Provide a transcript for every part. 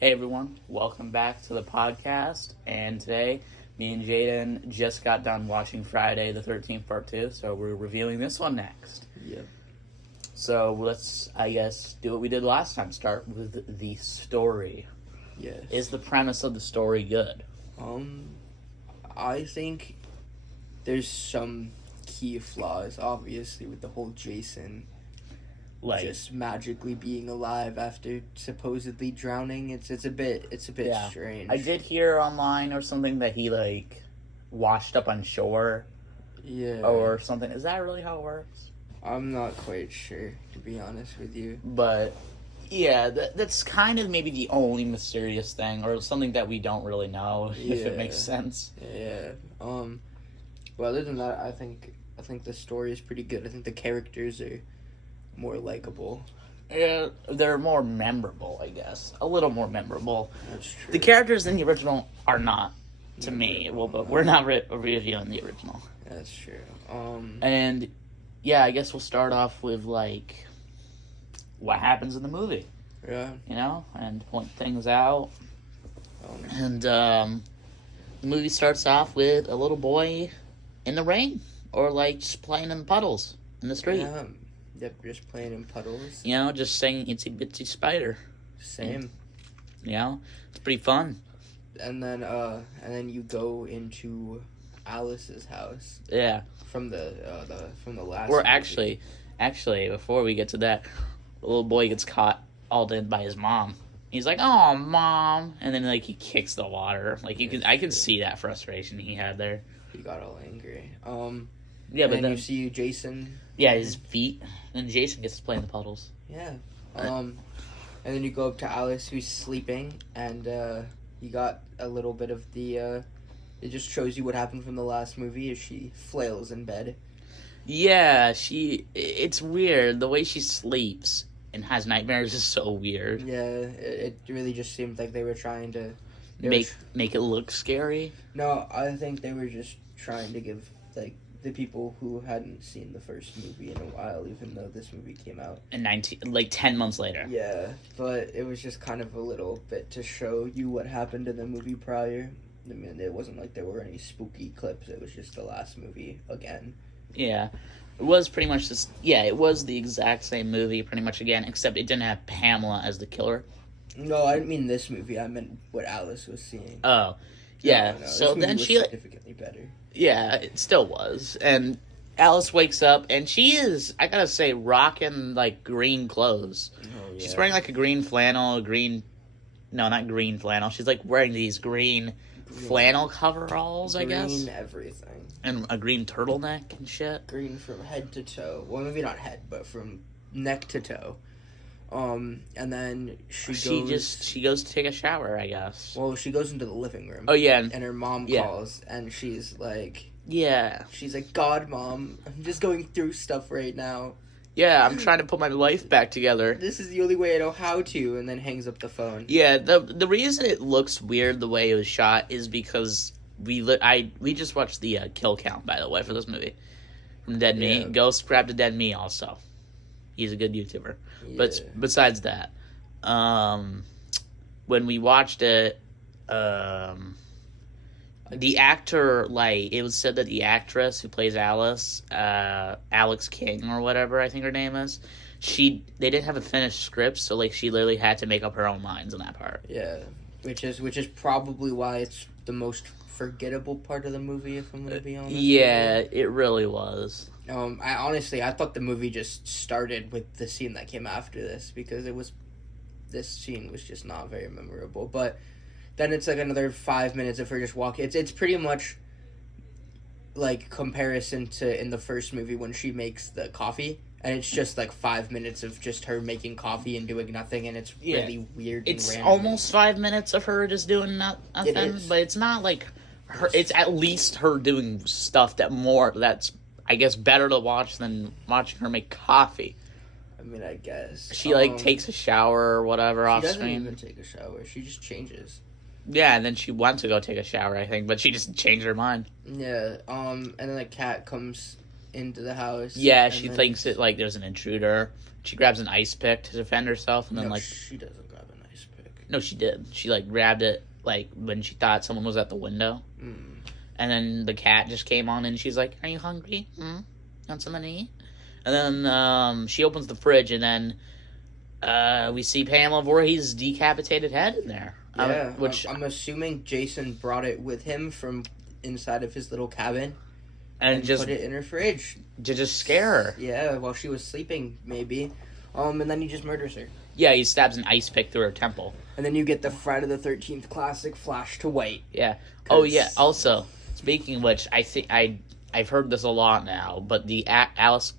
Hey everyone, welcome back to the podcast. And today, me and Jaden just got done watching Friday the 13th Part 2, so we're reviewing this one next. Yep. So let's, I guess, do what we did last time. Start with the story. Yes. Is the premise of the story good? I think there's some key flaws, obviously, with the whole Jason Like, just magically being alive after supposedly drowning. It's a bit Yeah. strange. I did hear online or something that he, washed up on shore Yeah. or something. Is that really how it works? I'm not quite sure, to be honest with you. But yeah, that's kind of maybe the only mysterious thing, or something that we don't really know if it makes Yeah. sense. Yeah. But other than that, I think the story is pretty good. I think the characters are more likable. Yeah, they're more memorable, I guess. A little more memorable. That's true. The characters in the original are not, to me. Well, but we're not reviewing the original. That's true. And yeah, I guess we'll start off with what happens in the movie, Yeah. and point things out. Um, And the movie starts off with a little boy in the rain, or just playing in puddles in the street. Yeah. Yep, just playing in puddles. Just saying "Itsy Bitsy Spider." Same. It's pretty fun. And then you go into Alice's house Yeah. from the last. Or movie. actually, before we get to that, the little boy gets caught all in by his mom. He's like, "Oh, mom!" And then he kicks the water. I can see that frustration he had there. He got all angry. Yeah, and but then you see Jason. yeah, his feet. And Jason gets to play in the puddles. Yeah. And then you go up to Alice, who's sleeping, and you got a little bit of the. It just shows you what happened from the last movie. As she flails in bed. Yeah, it's weird. The way she sleeps and has nightmares is so weird. Yeah, it really just seemed like they were trying to Make it look scary. No, I think they were just trying to give the people who hadn't seen the first movie in a while, even though this movie came out. And 10 months later. Yeah, but it was just kind of a little bit to show you what happened in the movie prior. I mean, it wasn't like there were any spooky clips. It was just the last movie again. Yeah. It was pretty much just, it was the exact same movie pretty much again, except it didn't have Pamela as the killer. No, I didn't mean this movie. I meant what Alice was seeing. Oh. Yeah. No, So this movie then was she, significantly better. yeah, it still was. And Alice wakes up and she is, I gotta say, rocking green clothes. Oh, yeah. She's wearing a green flannel, no, not green flannel. She's wearing these green flannel coveralls, I guess. Green everything. And a green turtleneck and shit. Green from head to toe. Well, maybe not head, but from neck to toe. And then She goes to take a shower, I guess. Well, she goes into the living room. Oh yeah, And her mom Yeah. calls, and she's like, yeah, God, Mom, I'm just going through stuff right now. yeah. I'm trying to put my life back together. This is the only way I know how to, and then hangs up the phone. Yeah, the reason it looks weird the way it was shot is because we just watched the kill count, by the way, for this movie from Dead Yeah. Meat. Go subscribe to Dead Meat also. He's a good YouTuber. But Yeah. besides that, when we watched it, the actor, it was said that the actress who plays Alice, Alex King or whatever I think her name is, they didn't have a finished script, so she literally had to make up her own lines in that part. Yeah, which is probably why it's the most forgettable part of the movie, if I'm gonna be honest. Yeah, it really was. I thought the movie just started with the scene that came after this, because this scene was just not very memorable. But then it's another 5 minutes of her just walking. It's pretty much comparison to in the first movie when she makes the coffee, and it's just 5 minutes of just her making coffee and doing nothing, and it's really weird. It's and random. almost 5 minutes of her just doing nothing, is. but it's not her. It's at least her doing stuff that's, I guess, better to watch than watching her make coffee. I mean, I guess She takes a shower or whatever off She doesn't screen. even take a shower. She just changes. Yeah, and then she went to go take a shower, I think, but she just changed her mind. Yeah. And then the cat comes into the house. Yeah, and she then- thinks that there's an intruder. She grabs an ice pick to defend herself, and then No, she doesn't grab an ice pick. No, she did. She, like, grabbed it, like, when she thought someone was at the window. Mm. And then the cat just came on, and she's like, "Are you hungry? Want something to eat?" And then she opens the fridge, and then we see Pamela Voorhees' decapitated head in there. Yeah, Which I'm assuming Jason brought it with him from inside of his little cabin and just put it in her fridge to just scare her. Yeah, while she was sleeping, maybe. And then he just murders her. Yeah, he stabs an ice pick through her temple. And then you get the Friday the 13th classic flash to white. Yeah. Oh yeah. Also, speaking of which, I think I've heard this a lot now, but the Alex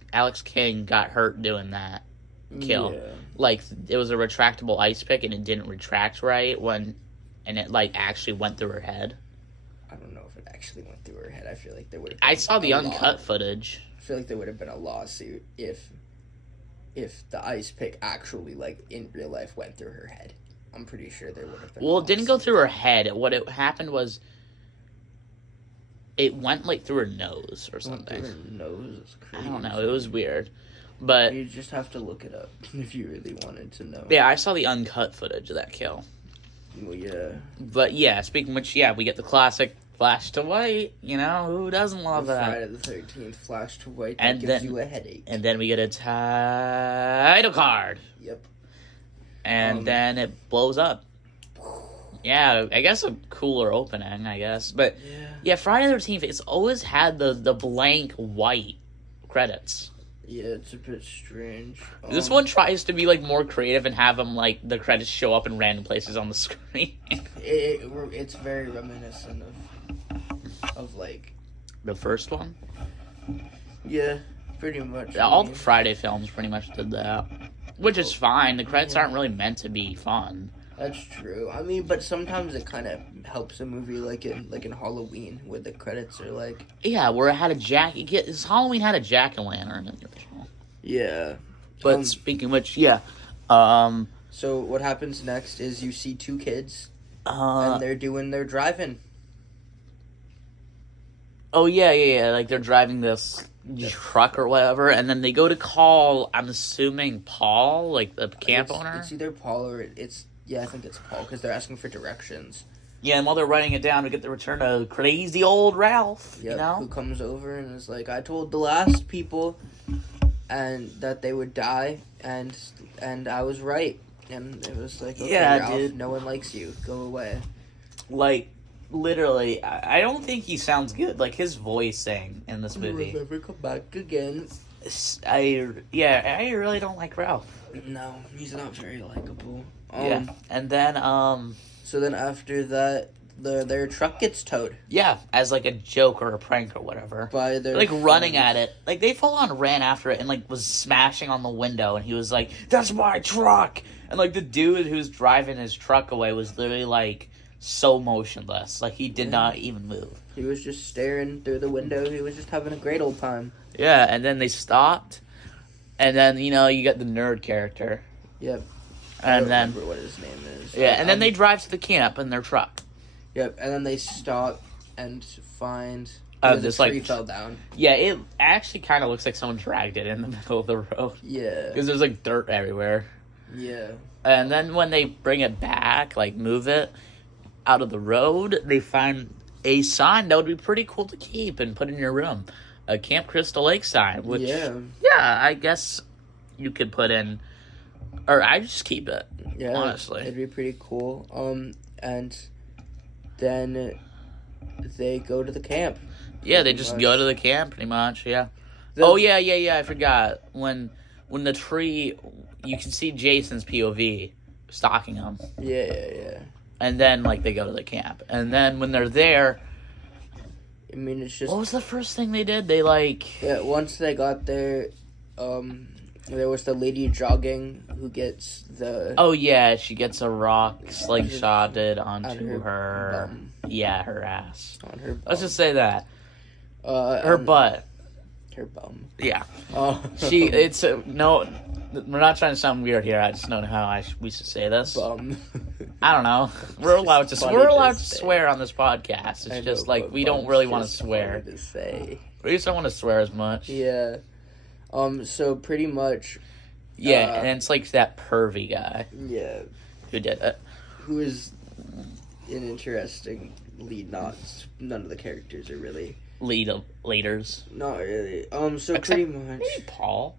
King got hurt doing that kill. Yeah. Like, it was a retractable ice pick, and it didn't retract right and it, like, actually went through her head. I don't know if it actually went through her head. I feel like there would have I saw the uncut footage. I feel like there would have been a lawsuit if the ice pick actually, like, in real life went through her head. I'm pretty sure there would have been. Well, it didn't go through her head. What it happened was it went, like, through her nose or something. Her nose is crazy. I don't know. It was weird. But you just have to look it up if you really wanted to know. yeah, I saw the uncut footage of that kill. Well, yeah. But yeah, speaking of which, yeah, we get the classic flash to white. You know, who doesn't love that? Friday the 13th flash to white that And gives then- you a headache. And then we get a title card. Yep. And then it blows up. Yeah, I guess a cooler opening, I guess. But yeah, Friday the 13th, it's always had the blank white credits. Yeah, it's a bit strange. This one tries to be, like, more creative and have them, like, the credits show up in random places on the screen. It's very reminiscent of like The first one? yeah, pretty much. All the Friday films pretty much did that. Which is fine. The credits aren't really meant to be fun. That's true. I mean, but sometimes it kind of helps a movie, like in Halloween, where the credits are like. Yeah, where it had a this Halloween had a jack-o'-lantern in the original. Yeah. But speaking of which, yeah. So what happens next is you see two kids, Uh, and they're doing their driving. Oh, yeah. Like, they're driving this truck or whatever, and then they go to call, I'm assuming, Paul, like, the camp owner? It's either Paul or I think it's Paul, because they're asking for directions. Yeah, and while they're writing it down to get the return of crazy old Ralph, Yep, you know? who comes over and is like, I told the last people and that they would die, and I was right. And it was like, okay, Yeah, Ralph, dude. no one likes you. Go away. Like, literally, I don't think he sounds good. Like, his voicing in this movie. Will never come back again. I really don't like Ralph. No, he's not very likable. Yeah, and then, So then after that, their truck gets towed yeah, as, like, a joke or a prank or whatever. by their Like, running friends. at it. Like, they full on ran after it and, like, was smashing on the window, and he was like, "That's my truck!" And, like, the dude who's driving his truck away was literally, like, so motionless. Like, he did not even move. He was just staring through the window. He was just having a great old time. Yeah, and then they stopped, and then, you know, you get the nerd character. Yep. I don't And then, remember what his name is. yeah, and then they drive to the camp in their truck. Yep, and then they stop and find This, the tree like, fell down. Yeah, it actually kind of looks like someone dragged it in the middle of the road. Yeah. Because there's, like, dirt everywhere. Yeah. And then when they bring it back, like, move it out of the road, they find a sign that would be pretty cool to keep and put in your room. A Camp Crystal Lake sign, which, yeah, I guess you could put in, or I just keep it, honestly. It'd be pretty cool. And then they go to the camp. Yeah, they just go to the camp, pretty much, yeah. The- Yeah, I forgot. When the tree, you can see Jason's POV stalking him. Yeah. And then, like, they go to the camp. And then when they're there, I mean, it's just... what was the first thing they did? They, like... Yeah, once they got there, there was the lady jogging who gets the... Oh, yeah, she gets a rock slingshotted onto her... bum. Yeah, her ass. On her bum. Let's just say that. Her and- butt. Her bum. Yeah. Oh. It's... no... We're not trying to sound weird here. I just don't know how we should say this. Bum. I don't know. We're allowed to funny we're to allowed to say. swear on this podcast. It's I just know, like but we don't bum's really want to just swear. funny to say. We just don't want to swear as much. Yeah. So pretty much... Yeah, and it's like that pervy guy Yeah. who did it. who is an interesting lead. None of the characters are really leaders. not really. So Except pretty much. Maybe Paul.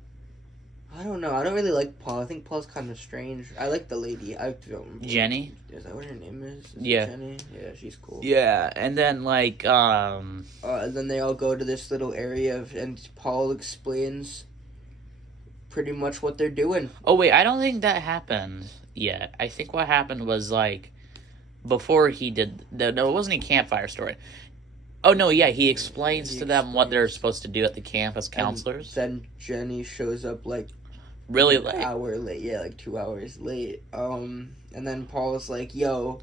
I don't know. I don't really like Paul. I think Paul's kind of strange. I like the lady. I don't. Jenny. Is that what her name is? Yeah. Jenny. Yeah, she's cool. Yeah, and then like And then they all go to this little area and Paul explains pretty much what they're doing. Oh wait, I don't think that happened yet. I think what happened was like before he did no, it wasn't a campfire story. Oh no, yeah, he explains to them what they're supposed to do at the camp as counselors. And then Jenny shows up like Really an late. hour late. Yeah, like 2 hours late. And then Paul's like, "Yo,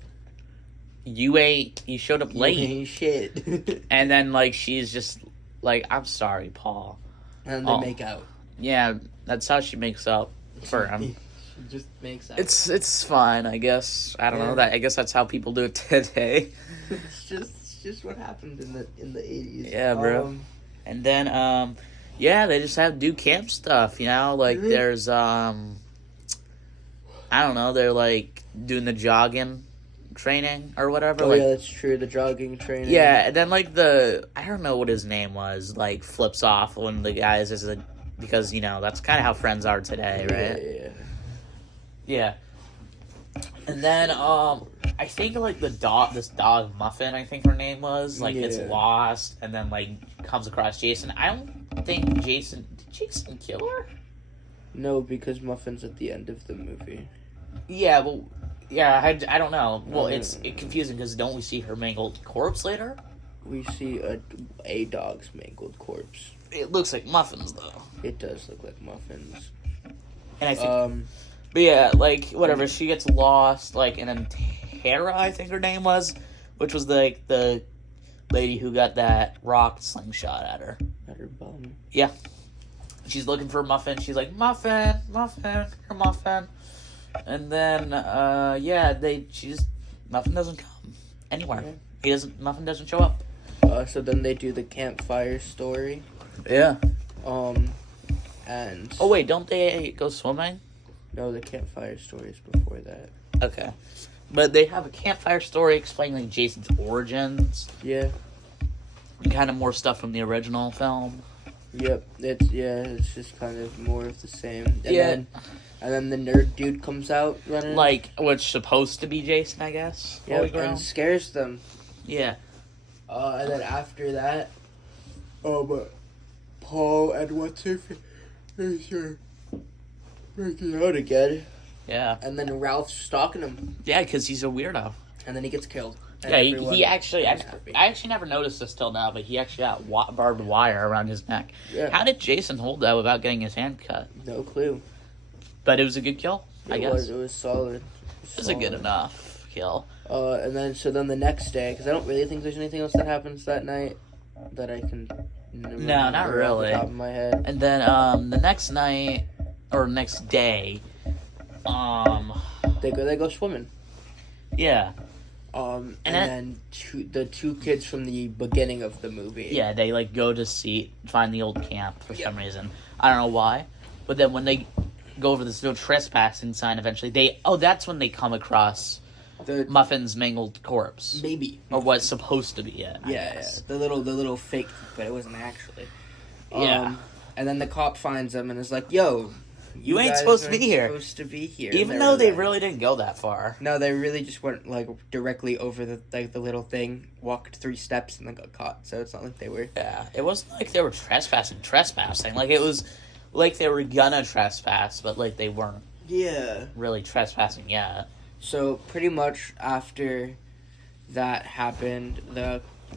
You showed up you late." ain't shit." And then like she's just like, "I'm sorry, Paul." And they Oh. make out. Yeah, that's how she makes up for him. She just makes out. It's fine, I guess. I don't Yeah. know that. I guess that's how people do it today. It's just what happened in the 80s. Yeah, bro. And then yeah, they just have to do camp stuff, you know? Like Mhm. there's I don't know, they're like doing the jogging training or whatever. Oh like yeah, that's true. The jogging training. yeah, and then like I don't know what his name was, like flips off when the guys because you know, that's kind of how friends are today, right? Yeah. Yeah. And then I think like this dog Muffin, I think her name was, like gets Yeah. lost and then like comes across Jason. I don't think did Jason kill her? No, because Muffin's at the end of the movie. Yeah, well, yeah, I don't know. Well, No. it's confusing because don't we see her mangled corpse later? We see a dog's mangled corpse. It looks like Muffin's though. It does look like Muffin's. And I think Um, but yeah, like whatever, she gets lost, like, and then Tara, I think her name was, which was like the lady who got that rock slingshot at her. at her bum. She's looking for Muffin. She's like, Muffin, Muffin, her Muffin. And then Muffin doesn't come anywhere. Yeah. Muffin doesn't show up. So then they do the campfire story. Yeah. And Oh wait, don't they go swimming? no, the campfire story is before that. Okay. But they have a campfire story explaining like Jason's origins. Yeah. And kind of more stuff from the original film. Yep. It's just kind of more of the same. And Yeah. then the nerd dude comes out running. Like what's supposed to be Jason, I guess. Yep, fully and grown. scares them. Yeah. And then after that, Paul and what's her face are making out again. Yeah. And then Ralph's stalking him, Yeah, because he's a weirdo. and then he gets killed. And Yeah, everyone he actually. is I happy. actually never noticed this till now, but he actually got barbed wire around his neck. Yeah. How did Jason hold that without getting his hand cut? No clue. But it was a good kill, I guess. It was solid. It was a good enough kill. And then the next day, because I don't really think there's anything else that happens that night that I can. No, not remember off really. the top of my head. And then the next night or next day, They go swimming. yeah, And then- then the two kids from the beginning of the movie. yeah, they like go to find the old camp for some reason. I don't know why, but then when they go over this no trespassing sign, eventually that's when they come across The Muffin's mangled corpse. maybe. Or what's supposed to be it. I Yeah, guess. the little fake, but it wasn't actually. Yeah. And then the cop finds them and is like, "Yo, You ain't guys supposed to be aren't here." Supposed to be here." Even And though they like- really didn't go that far. No, they really just went like directly over the little thing, walked 3 steps, and then got caught. So it's not like they were. Yeah, it wasn't like they were trespassing. Like it was like they were gonna trespass, but like they weren't Yeah. really trespassing yet. So pretty much after that happened,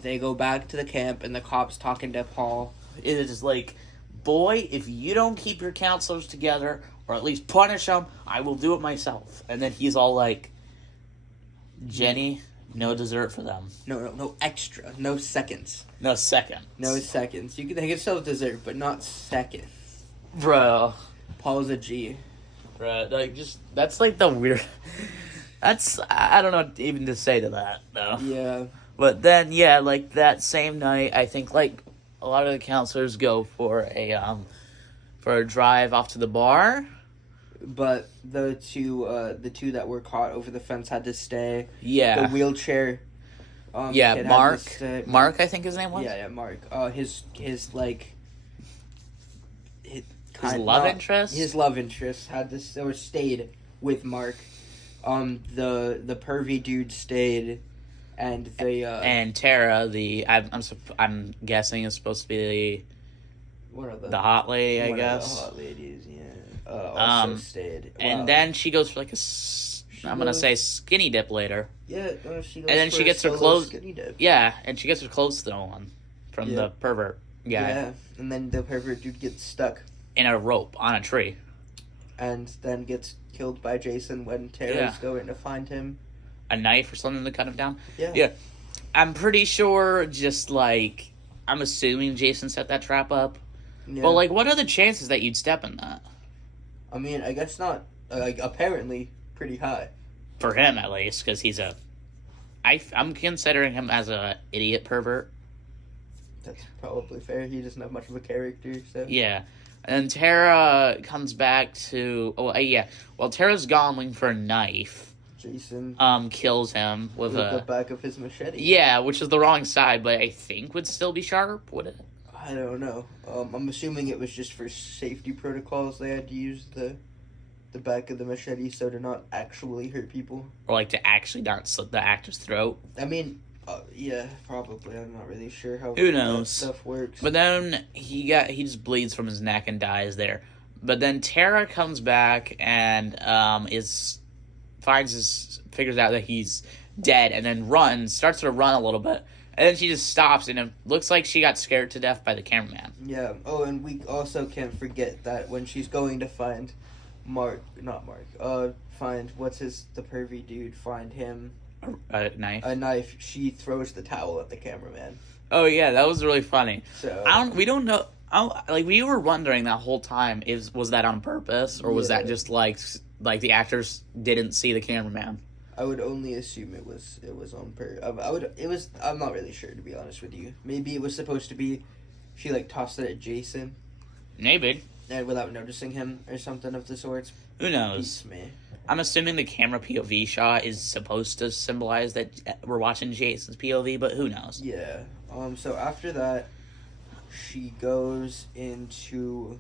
they go back to the camp, and the cops talking to Paul. It is like, boy, if you don't keep your counselors together, or at least punish them, I will do it myself. And then he's all like, Jenny, no dessert for them. No extra, no seconds, No second. no seconds. They can still have dessert, but not seconds. Bro. Paul's a G. Bro, like, that's like the weird... I don't know what even to say to that, though. Yeah. But then, yeah, like, that same night, I think, like, a lot of the counselors go for a drive off to the bar. but the two that were caught over the fence had to stay. Yeah. The wheelchair. Yeah, kid had Mark. to stay. Mark, I think his name was. Yeah, Mark. His like. His love interest. His love interest had this or stayed with Mark. The pervy dude stayed, and and Tara, I'm guessing is supposed to be one of the hot lady, I guess. Of the hot ladies, yeah. Also stayed, and then she goes for like I'm gonna say skinny dip later. Yeah, she goes and then for she a gets her solo clothes. skinny dip. Yeah, and she gets her clothes stolen from the pervert guy. Yeah, and then the pervert dude gets stuck in a rope on a tree, and then gets killed by Jason when Tara's going to find him. A knife or something to cut him down. Yeah. I'm pretty sure. Just like I'm assuming Jason set that trap up. Yeah. But like, what are the chances that you'd step in that? I mean, I guess not. Apparently, pretty high. For him, at least, because he's I'm considering him as a idiot pervert. That's probably fair. He doesn't have much of a character, so... Yeah. And Tara comes back to... Oh, yeah. While Tara's gone looking for a knife... Jason... kills him with the back of his machete. Yeah, which is the wrong side, but I think would still be sharp, would it? I don't know. I'm assuming it was just for safety protocols they had to use the back of the machete so to not actually hurt people. Or like to actually not slit the actor's throat. I mean... yeah, probably. I'm not really sure how Who knows? that stuff works. But then he just bleeds from his neck and dies there. But then Tara comes back and figures out that he's dead, and then starts to run a little bit. And then she just stops, and it looks like she got scared to death by the cameraman. Yeah. Oh, and we also can't forget that when she's going to find find the pervy dude, find him a knife. A knife. She throws the towel at the cameraman. Oh yeah, that was really funny. So we don't know. We were wondering that whole time was that on purpose or was that just like the actors didn't see the cameraman? I would only assume it was on purpose. I'm not really sure, to be honest with you. Maybe it was supposed to be she like tossed it at Jason. Maybe. And without noticing him or something of the sorts. Who knows? Beats me. I'm assuming the camera POV shot is supposed to symbolize that we're watching Jason's POV, but who knows? Yeah. So after that, she goes into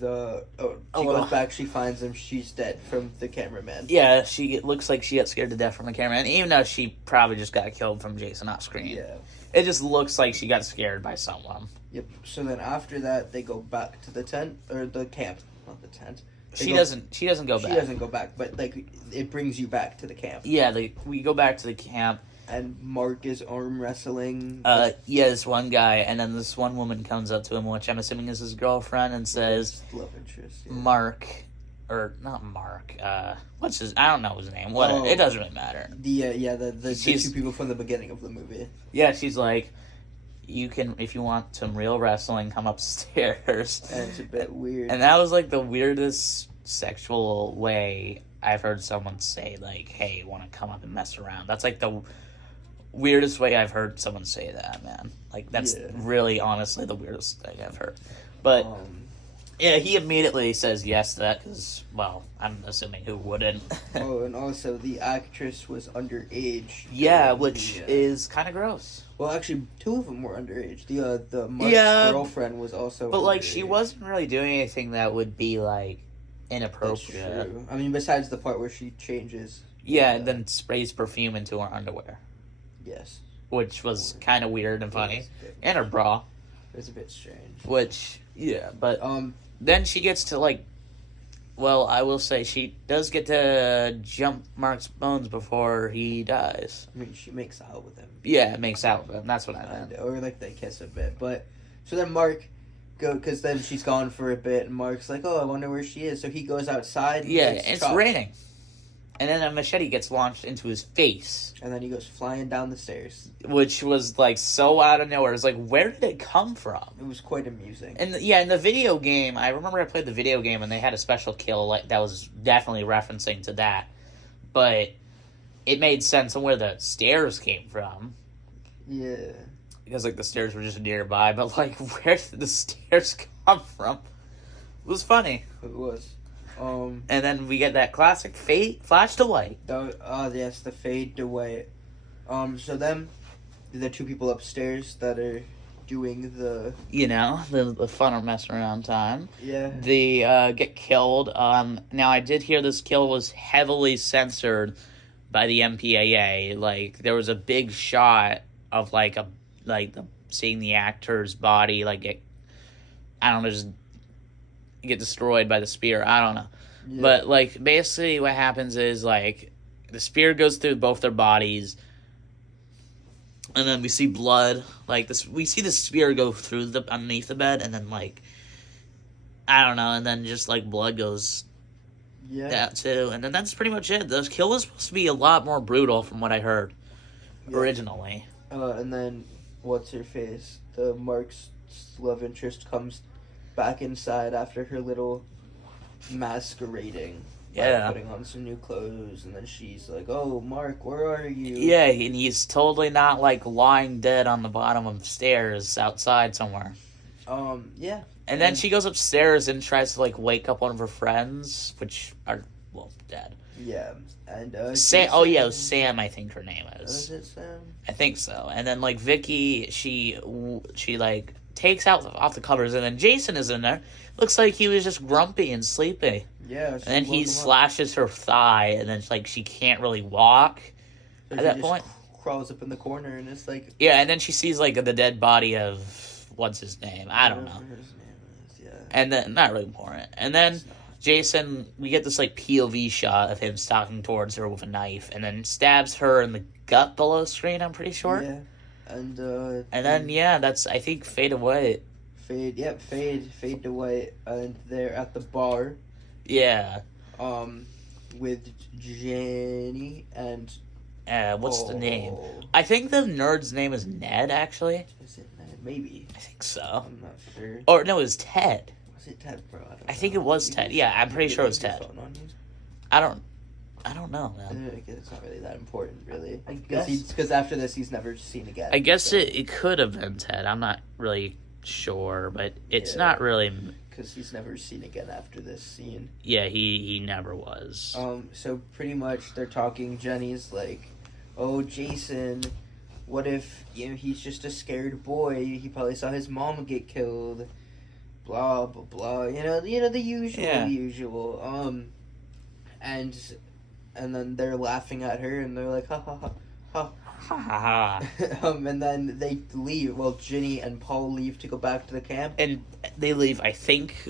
goes back. She finds him. She's dead from the cameraman. Yeah, it looks like she got scared to death from the cameraman, even though she probably just got killed from Jason off screen. Yeah. It just looks like she got scared by someone. Yep. So then after that, they go back to the tent or the camp, not the tent. She doesn't go back. She doesn't go back, but like it brings you back to the camp. Yeah, we go back to the camp. And Mark is arm wrestling. This one guy, and then this one woman comes up to him, which I'm assuming is his girlfriend, and says, "Love interest." Yeah. Mark, or not Mark. What's his? I don't know his name. What? It doesn't really matter. The two people from the beginning of the movie. Yeah, she's like, you can, if you want some real wrestling, come upstairs. And it's a bit weird. And that was like the weirdest sexual way I've heard someone say, like, hey, want to come up and mess around. That's like the weirdest way I've heard someone say that, man. Like, that's really, honestly, the weirdest thing I've heard. But, yeah, he immediately says yes to that, because, well, I'm assuming who wouldn't. And also, the actress was underage. Yeah, which is kind of gross. Well, actually, two of them were underage. The Mark's girlfriend was also But, underage. like, she wasn't really doing anything that would be, like, inappropriate. That's true. I mean, besides the part where she changes. Yeah, and then sprays perfume into her underwear. Yes. Which was kind of weird and funny. And her bra. It was a bit strange. Which, yeah, but then she gets to, like, well, I will say she does get to jump Mark's bones before he dies. I mean, she makes out with him. Yeah, makes out with him. That's what I meant. Or, like, they kiss a bit. But, so then Mark, because then she's gone for a bit, and Mark's like, oh, I wonder where she is. So he goes outside. And yeah, it's raining. And then a machete gets launched into his face. And then he goes flying down the stairs. Which was, like, so out of nowhere. It's like, where did it come from? It was quite amusing. And, in the video game, I remember I played the video game and they had a special kill that was definitely referencing to that. But it made sense on where the stairs came from. Yeah. Because, like, the stairs were just nearby. But, like, where did the stairs come from? It was funny. It was. And then we get that classic flash to white. Yes, the fade to white. So then, the two people upstairs that are doing the The fun or mess around time. yeah. They get killed. Now I did hear this kill was heavily censored by the MPAA. Like there was a big shot of seeing the actor's body get just get destroyed by the spear. I don't know. Yeah. But basically what happens is the spear goes through both their bodies. And then we see blood, we see the spear go through underneath the bed, and then I don't know, and then just blood goes out too, and then that's pretty much it. The kill was supposed to be a lot more brutal from what I heard originally. And then what's her face? The Mark's love interest comes back inside after her little masquerading. Yeah. Putting on some new clothes, and then she's like, "Oh, Mark, where are you?" Yeah, and he's totally not lying dead on the bottom of stairs outside somewhere. Yeah. And then she goes upstairs and tries to wake up one of her friends, which are dead. Yeah, and Sam. Oh yeah, it was Sam. I think her name is. Was it Sam? I think so. And then Vicky, she takes out off the covers, and then Jason is in there. Looks like he was just grumpy and sleepy. Yeah. And then he slashes her thigh, and then she can't really walk So at that point. Crawls up in the corner, and it's like Yeah, and then she sees the dead body of what's his name? I don't know. whatever his name is, yeah. And then not really important. And then Jason, we get this POV shot of him stalking towards her with a knife, and then stabs her in the gut below screen. I'm pretty sure. Yeah. And then that's I think fade away. Fade to white, and they're at the bar. Yeah. With Jenny and what's the name? I think the nerd's name is Ned. Actually, is it Ned? Maybe. I think so. I'm not sure. Or no, it was Ted. Was it Ted, bro? I think it was Ted. Yeah, I'm pretty sure it was Ted. I don't know, man. I guess it's not really that important, really. Because after this, he's never seen again. I guess it could have been Ted. I'm not really sure, but it's not really. Because he's never seen again after this scene. Yeah, he never was. So pretty much they're talking. Jenny's like, "Oh, Jason, what if he's just a scared boy? He probably saw his mom get killed. Blah blah blah. The usual. And then they're laughing at her, and they're like, ha ha ha ha. Ha ha ha. And then they leave. Well, Ginny and Paul leave to go back to the camp. And they leave, I think,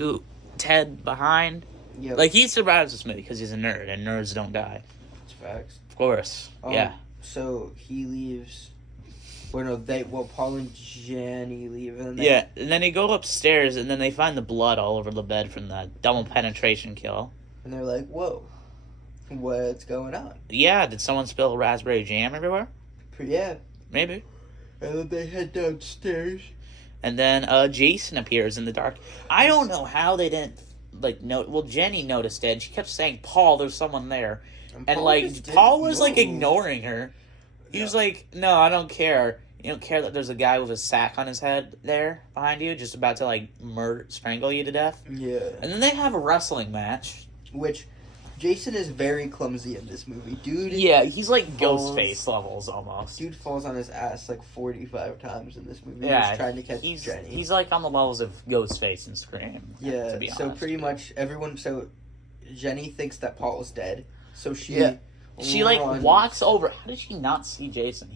Ted behind. Yeah. He survives this movie because he's a nerd, and nerds don't die. That's facts. Of course. Yeah. So he leaves. Paul and Jenny leave. And then they go upstairs, and then they find the blood all over the bed from the double penetration kill. And they're like, whoa, what's going on? Yeah, did someone spill raspberry jam everywhere? Yeah. Maybe. And then they head downstairs. And then Jason appears in the dark. I don't know how they didn't, note. Well, Jenny noticed it, and she kept saying, Paul, there's someone there. And Paul was, ignoring her. He was like, no, I don't care. You don't care that there's a guy with a sack on his head there behind you, just about to, strangle you to death? Yeah. And then they have a wrestling match. Which, Jason is very clumsy in this movie. Dude. Yeah, he's Ghostface levels, almost. Dude falls on his ass, 45 times in this movie. Yeah. He's trying to catch Jenny. He's, on the levels of Ghostface and Scream. Yeah, to be honest. So pretty much everyone... So, Jenny thinks that Paul is dead. So she... Yeah. She, walks over. How did she not see Jason?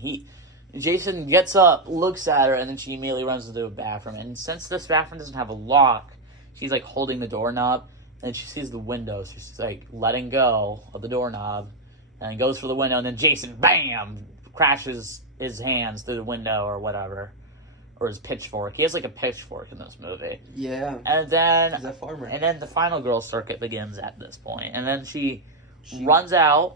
Jason gets up, looks at her, and then she immediately runs into the bathroom. And since this bathroom doesn't have a lock, she's, holding the doorknob, and she sees the window. So she's, letting go of the doorknob, and goes for the window, and then Jason, bam, crashes his hands through the window or whatever. Or his pitchfork. He has, a pitchfork in this movie. Yeah. And then... He's a farmer. And then the final girl circuit begins at this point. And then she runs out,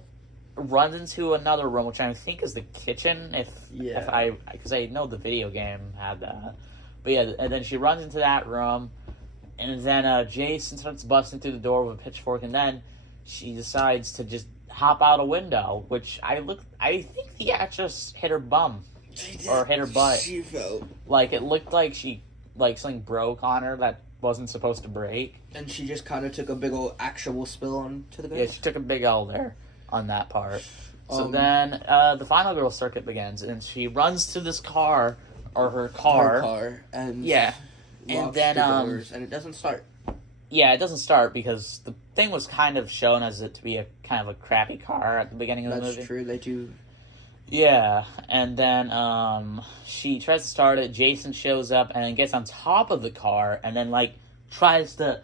runs into another room, which I think is the kitchen, because I know the video game had that. But yeah, and then she runs into that room, and then Jason starts busting through the door with a pitchfork, and then she decides to just hop out a window, which I think the actress hit her bum. Or hit her butt. She fell. It looked like she, something broke on her that wasn't supposed to break. And she just kind of took a big old actual spill onto the ground. Yeah, she took a big L there on that part. So then the final girl circuit begins, and she runs to this car, or her car. And yeah. And locks then, the doors, and it doesn't start. Yeah, it doesn't start because the thing was kind of shown as it to be a kind of a crappy car at the beginning of the movie. That's true, they do. Yeah, and then she tries to start it, Jason shows up, and then gets on top of the car, and then, like, tries to,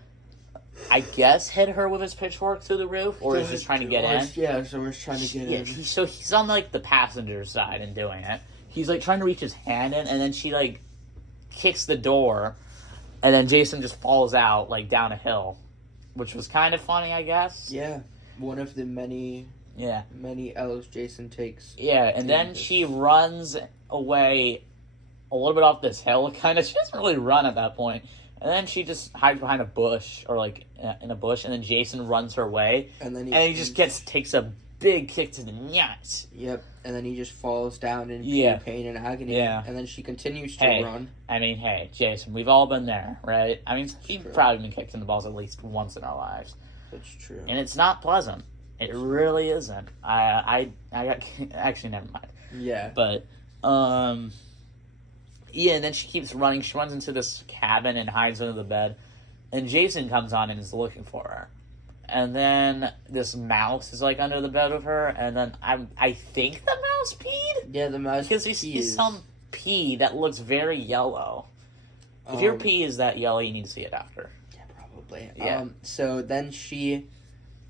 I guess, hit her with his pitchfork through the roof, or is just trying to get in? Yeah, so we're trying to get in. So he's on, like, the passenger side and doing it. He's, like, trying to reach his hand in, and then she, like, kicks the door, and then Jason just falls out, like, down a hill, which was kind of funny, I guess. Yeah, one of the many L's Jason takes. Yeah, and then she runs away a little bit off this hill, kind of. She doesn't really run at that point. And then she just hides behind a bush, or, like, in a bush, and then Jason runs her way. And then he just takes a big kick to the nuts. Yep, and then he just falls down in pain and agony. Yeah. And then she continues to run. I mean, hey, Jason, we've all been there, right? I mean, we've probably been kicked in the balls at least once in our lives. That's true. And it's not pleasant. It really isn't. I got... Actually, never mind. Yeah. But, yeah, and then she keeps running. She runs into this cabin and hides under the bed. And Jason comes on and is looking for her. And then this mouse is, like, under the bed with her. And then I think the mouse peed? Yeah, the mouse because he sees some pee that looks very yellow. If your pee is that yellow, you need to see a doctor. Yeah, probably. Yeah. So then she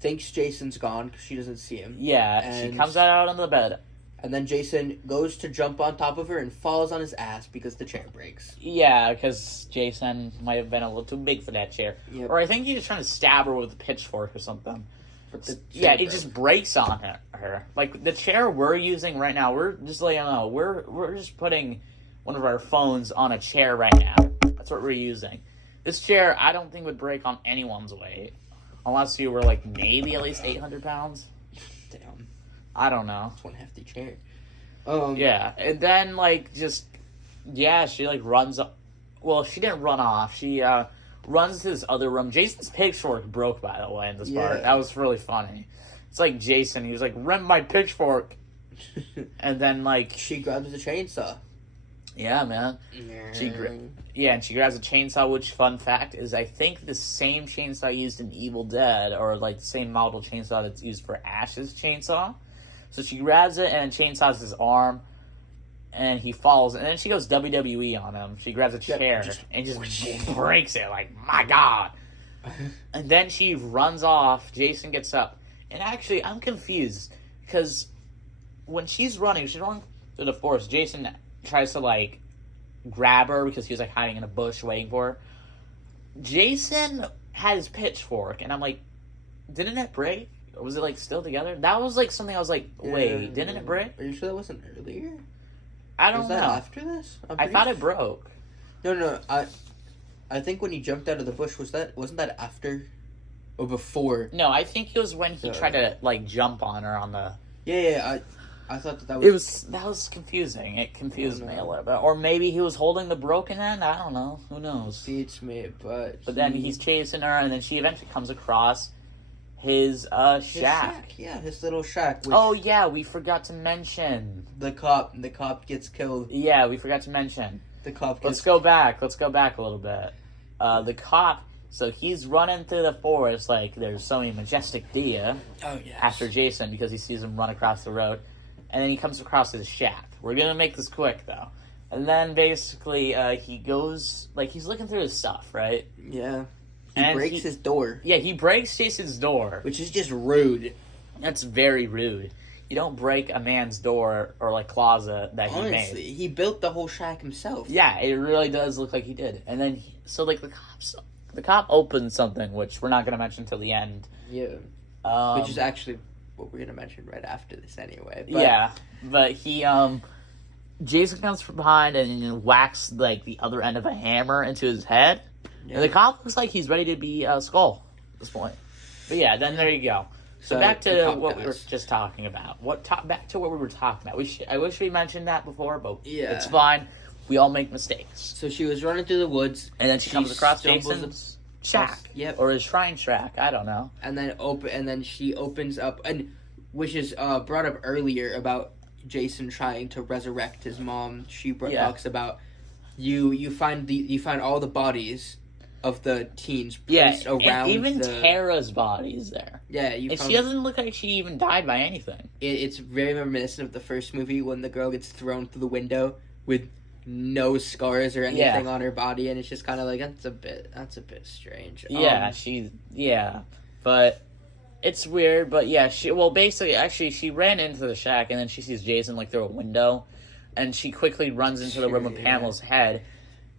thinks Jason's gone because she doesn't see him. Yeah, and she comes out on the bed. And then Jason goes to jump on top of her and falls on his ass because the chair breaks. Yeah, because Jason might have been a little too big for that chair. Yep. Or I think he was trying to stab her with a pitchfork or something. But it just breaks on her. Like, the chair we're using right now, we're just letting you know, we're just putting one of our phones on a chair right now. That's what we're using. This chair, I don't think would break on anyone's weight. Unless you were, like, maybe at least 800 pounds. Damn. I don't know. That's one hefty chair. Yeah, and then, like, she, like, runs... Well, she didn't run off. She, runs to this other room. Jason's pitchfork broke, by the way, in this part. That was really funny. It's like Jason. He was like, rent my pitchfork. And then, like... She grabs the chainsaw. Yeah, man. And she grabs a chainsaw, which, fun fact, is I think the same chainsaw used in Evil Dead, or, like, the same model chainsaw that's used for Ash's chainsaw. So she grabs it and chainsaws his arm, and he falls. And then she goes WWE on him. She grabs a chair and just breaks it. Like, my God. And then she runs off. Jason gets up. And actually, I'm confused. Because when she's running through the forest. Jason tries to, like, grab her because he was, like, hiding in a bush waiting for her. Jason had his pitchfork. And I'm like, didn't it break? Or was it, like, still together? That was, like, something I was like, wait, didn't it break? Are you sure that wasn't earlier? I don't know. Was that after this? I thought it broke. No. I think when he jumped out of the bush, wasn't that after or before? No, I think it was when he tried to, like, jump on her on the... Yeah. I thought that was... That was confusing. It confused me a little bit. Or maybe he was holding the broken end. I don't know. Who knows? Beats me, but then he's chasing her, and then she eventually comes across his shack. Yeah, his little shack. Oh, yeah, we forgot to mention. The cop gets killed. Yeah, we forgot to mention. The cop gets... Let's go back a little bit. The cop... So he's running through the forest like there's so many majestic deer after Jason because he sees him run across the road. And then he comes across his shack. We're going to make this quick, though. And then, basically, he goes... Like, he's looking through his stuff, right? Yeah. He breaks his door. Yeah, he breaks Jason's door. Which is just rude. That's very rude. You don't break a man's door or, like, closet that he made. Honestly, he built the whole shack himself. Yeah, it really does look like he did. And then, the cop opens something, which we're not going to mention until the end. Yeah. Which is actually what we're going to mention right after this anyway. But, yeah, but he, Jason comes from behind and whacks, like, the other end of a hammer into his head. Yeah. And the cop looks like he's ready to be Skull at this point. But yeah, then there you go. So back to what we were just talking about. Back to what we were talking about. I wish we mentioned that before, but it's fine. We all make mistakes. So she was running through the woods, And then she comes across stumbles Jason's shack. Yep. Or his shrine shack. I don't know. and then she opens up, and which is brought up earlier about Jason trying to resurrect his mom. She talks about you find all the bodies of the teens placed around, and even Tara's body is there. Yeah, and she doesn't look like she even died by anything. It's very reminiscent of the first movie when the girl gets thrown through the window with no scars or anything on her body, and it's just kind of like that's a bit strange. But it's weird. But yeah, she ran into the shack, and then she sees Jason like through a window, and she quickly runs into the room with Pamela's head,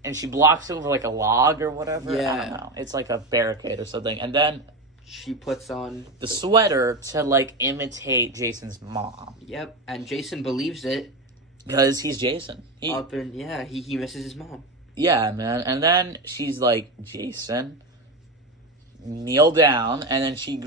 and she blocks it with like a log or whatever. Yeah. I don't know. It's like a barricade or something, and then she puts on the sweater to like imitate Jason's mom. Yep, and Jason believes it. Because he's Jason. He misses his mom. Yeah, man. And then she's like, Jason, kneel down. And then she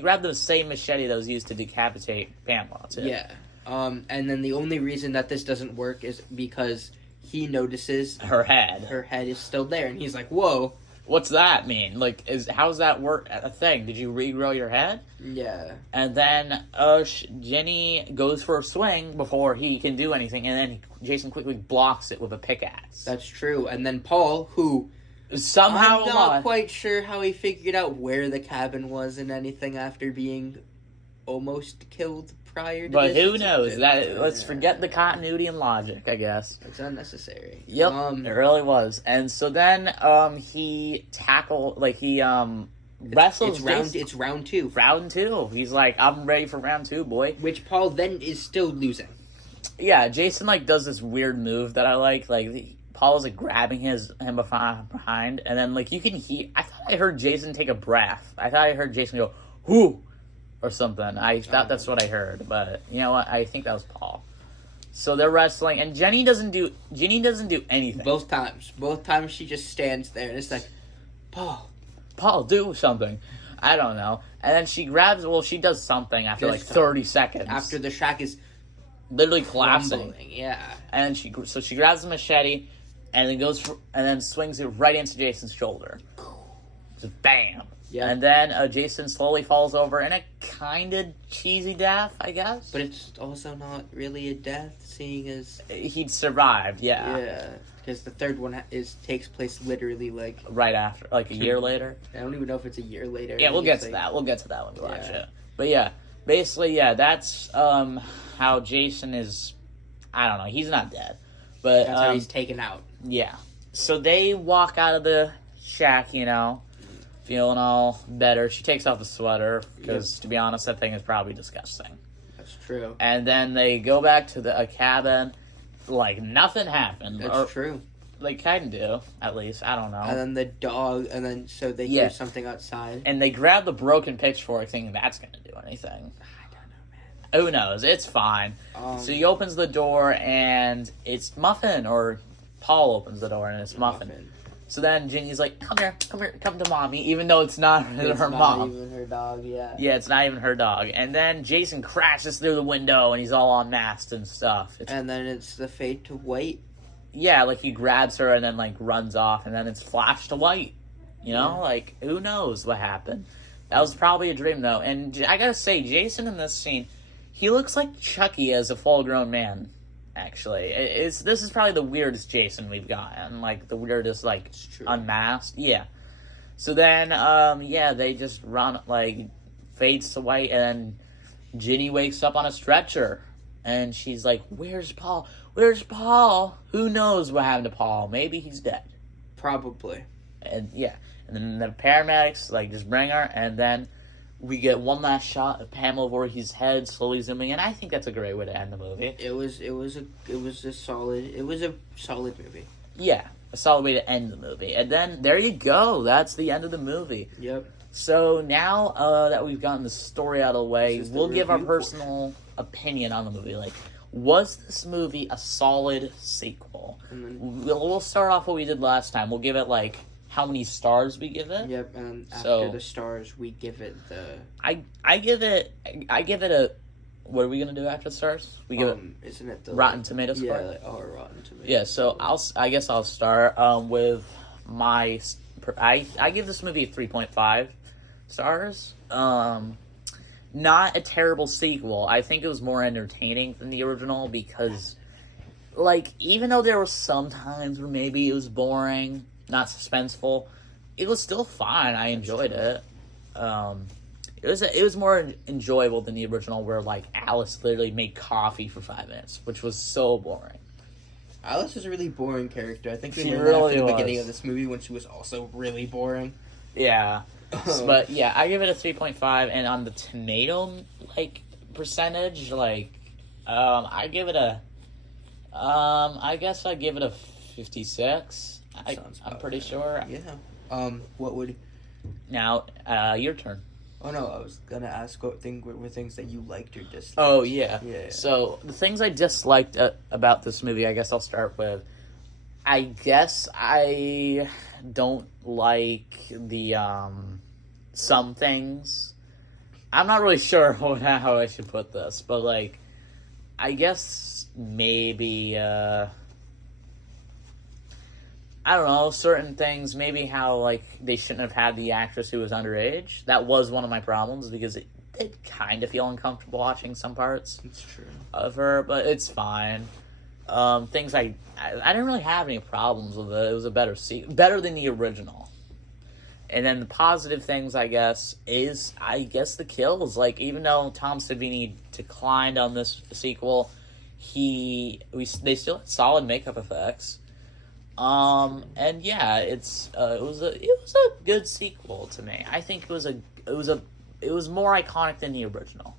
grabbed the same machete that was used to decapitate Pamela, too. Yeah. And then the only reason that this doesn't work is because he notices her head. Her head is still there. And he's like, whoa. What's that mean? Like, how's that work a thing? Did you regrow your head? Yeah. And then Jenny goes for a swing before he can do anything, and then Jason quickly blocks it with a pickaxe. That's true. And then Paul, who somehow I'm not quite sure how he figured out where the cabin was and anything after being almost killed prior to but this. who knows? Let's forget the continuity and logic, I guess. It's unnecessary. Yep, it really was. And so then he wrestles. It's round two. Round two. He's like, I'm ready for round two, boy. Which Paul then is still losing. Yeah, Jason like does this weird move that I like. Like Paul's like grabbing him behind, and then like you can hear. I thought I heard Jason take a breath. I thought I heard Jason go, "Whoo." Or something. I thought that's what I heard, but you know what? I think that was Paul. So they're wrestling, and Jenny doesn't do anything. Both times she just stands there, and it's like, Paul, do something. I don't know. And then she does something after like 30 seconds. After the shack is literally collapsing. Crumbling, yeah. And she grabs the machete, and then swings it right into Jason's shoulder. Just bam. Yeah. And then Jason slowly falls over in a kind of cheesy death, I guess. But it's also not really a death, seeing as he'd survived. Yeah. Yeah, because the third one takes place literally like right after, like a year later. I don't even know if it's a year later. Yeah, we'll get to that. We'll get to that when we watch it. But yeah, basically, that's how Jason is. I don't know. He's not dead, but that's how he's taken out. Yeah. So they walk out of the shack, feeling all better. She takes off the sweater because, to be honest, that thing is probably disgusting. That's true. And then they go back to a cabin like nothing happened. That's true. They kind of do, at least. I don't know. And then the dog, so they hear something outside. And they grab the broken pitchfork thinking that's going to do anything. I don't know, man. Who knows? It's fine. So he opens the door, and it's Muffin, or Paul opens the door, and it's Muffin. So then Jenny's like, come here, come to mommy, even though it's not her mom. It's not even her dog, yeah. Yeah, it's not even her dog. And then Jason crashes through the window, and he's all unmasked and stuff. And then it's the fade to white. Yeah, like he grabs her and then like runs off, and then it's flash to white. Like who knows what happened? That was probably a dream, though. And I gotta say, Jason in this scene, he looks like Chucky as a full-grown man. Actually, this is probably the weirdest Jason we've gotten, like the weirdest, like unmasked. Yeah. So then, they just run like fades to white, and Jenny wakes up on a stretcher, and she's like, "Where's Paul? Where's Paul? Who knows what happened to Paul? Maybe he's dead." Probably. And then the paramedics like just bring her, and then we get one last shot of Pamela Voorhees' head slowly zooming in. I think that's a great way to end the movie. It was a solid movie. Yeah, a solid way to end the movie. And then there you go. That's the end of the movie. Yep. So now that we've gotten the story out of the way, we'll give our personal opinion on the movie. Like, was this movie a solid sequel? We'll start off what we did last time. We'll give it like how many stars we give it. Yep, and after the stars, we give it the. I give it a what are we gonna do after the stars? We give it Isn't it the Rotten Tomatoes score? Yeah, like, Rotten Tomatoes. Yeah, so I guess I'll start with my. I give this movie 3.5 stars. Not a terrible sequel. I think it was more entertaining than the original because, like, even though there were some times where maybe it was boring, not suspenseful, it was still fine. I enjoyed it. It was more enjoyable than the original, where like Alice literally made coffee for 5 minutes, which was so boring. Alice was a really boring character. I think we She learned really that at the was. beginning of this movie when she was also really boring. Yeah. But yeah, I give it a 3.5, and on the tomato percentage, I give it a I guess I give it a 56. I'm pretty sure. Yeah. What would Now, your turn. Oh no, I was gonna ask what were things that you liked or disliked. Oh yeah. Yeah. So the things I disliked about this movie, I guess I'll start with. I guess I don't like the some things. I'm not really sure how I should put this, but like, I guess maybe I don't know, certain things, maybe how, like, they shouldn't have had the actress who was underage. That was one of my problems, because it did kind of feel uncomfortable watching some parts It's true. of her, but it's fine. Things I didn't really have any problems with it. It was a better than the original. And then the positive things, I guess, is, the kills. Like, even though Tom Savini declined on this sequel, they still had solid makeup effects. And yeah, it was a good sequel to me. I think it was more iconic than the original,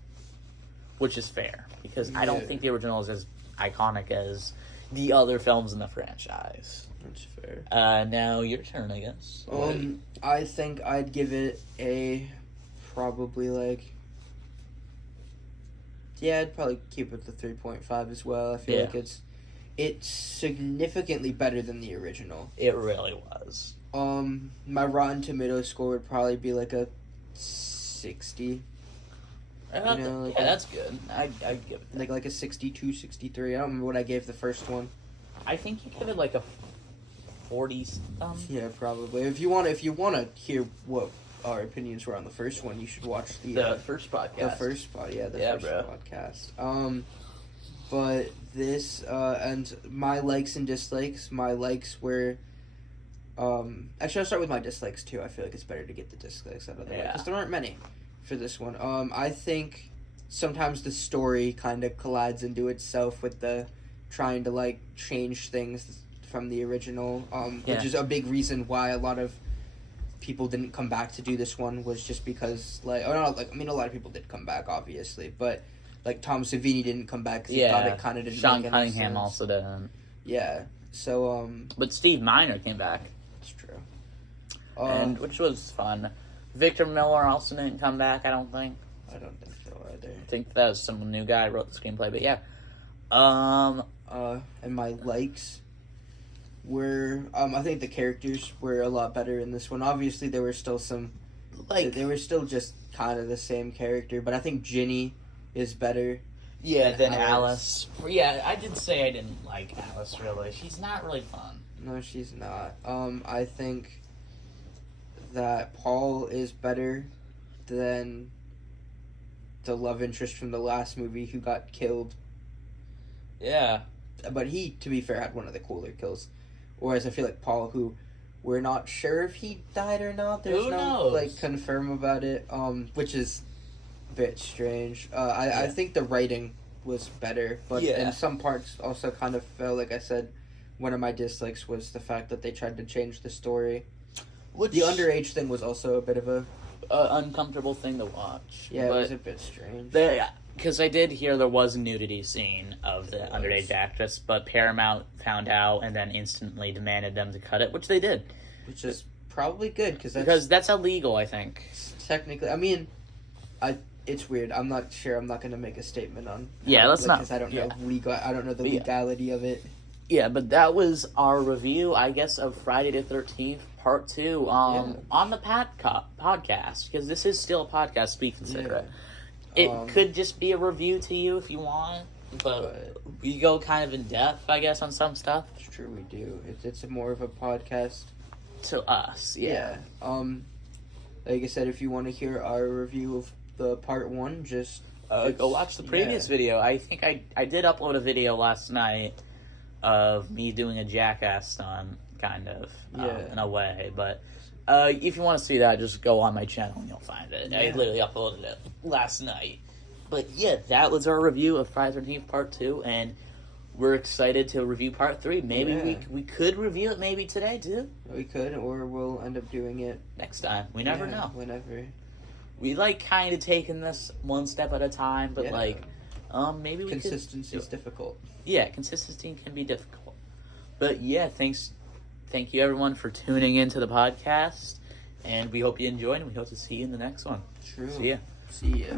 which is fair, because I don't think the original is as iconic as the other films in the franchise. That's fair. Now your turn, I guess. I think I'd give it probably I'd probably keep it the 3.5 as well. I feel like it's significantly better than the original. It really was. My Rotten Tomatoes score would probably be like a 60. That's good. I'd give it Like a 62, 63. I don't remember what I gave the first one. I think you give it like a 40 something. Yeah, probably. If you want to hear what our opinions were on the first one, you should watch The first podcast. The first podcast. But this and my likes and dislikes. My likes were. Actually, I'll start with my dislikes too. I feel like it's better to get the dislikes out of the way because there aren't many for this one. I think sometimes the story kind of collides into itself with the trying to change things from the original, which is a big reason why a lot of people didn't come back to do this one, was just because a lot of people did come back, obviously, but Tom Savini didn't come back because he thought it kind of didn't Sean make any Cunningham sense. also didn't. Yeah, so but Steve Miner came back. That's true. And which was fun. Victor Miller also didn't come back, I don't think. I don't think so either. I think that was some new guy who wrote the screenplay, but yeah. And my likes were I think the characters were a lot better in this one. Obviously there were still some they were still just kind of the same character, but I think Ginny is better than Alice. Yeah, I did say I didn't like Alice really. She's not really fun. No, she's not. I think that Paul is better than the love interest from the last movie who got killed. Yeah. But he, to be fair, had one of the cooler kills. Whereas I feel like Paul, who we're not sure if he died or not. There's Who no knows? confirm about it. Which is a bit strange. I think the writing was better, but in some parts also kind of felt, like I said, one of my dislikes was the fact that they tried to change the story. The underage thing was also a bit of a uncomfortable thing to watch. Yeah, but it was a bit strange. Because I did hear there was a nudity scene of the underage actress, but Paramount found out and then instantly demanded them to cut it, which they did. Which is probably good, because that's illegal, I think. Technically, I mean, it's weird. I'm not sure. I'm not going to make a statement on. Let's not. Because I don't know I don't know the legality of it. Yeah, but that was our review, I guess, of Friday the 13th, Part 2, on the podcast, because this is still a podcast, be considerate. It could just be a review to you if you want, but we go kind of in depth, I guess, on some stuff. It's true, we do. It's more of a podcast to us. Yeah. Like I said, if you want to hear our review of the part 1, just go watch the previous video. I think I did upload a video last night of me doing a jackass stunt, kind of, in a way. But if you want to see that, just go on my channel and you'll find it. I literally uploaded it last night. But yeah, that was our review of Friday the 13th Part 2, and we're excited to review Part 3. Maybe we could review it maybe today, too. We could, or we'll end up doing it next time. We never know. Whenever. We like kind of taking this one step at a time, but maybe we consistency is difficult. Yeah, consistency can be difficult. But yeah, thank you everyone for tuning into the podcast, and we hope you enjoyed, and we hope to see you in the next one. True. See ya. See ya.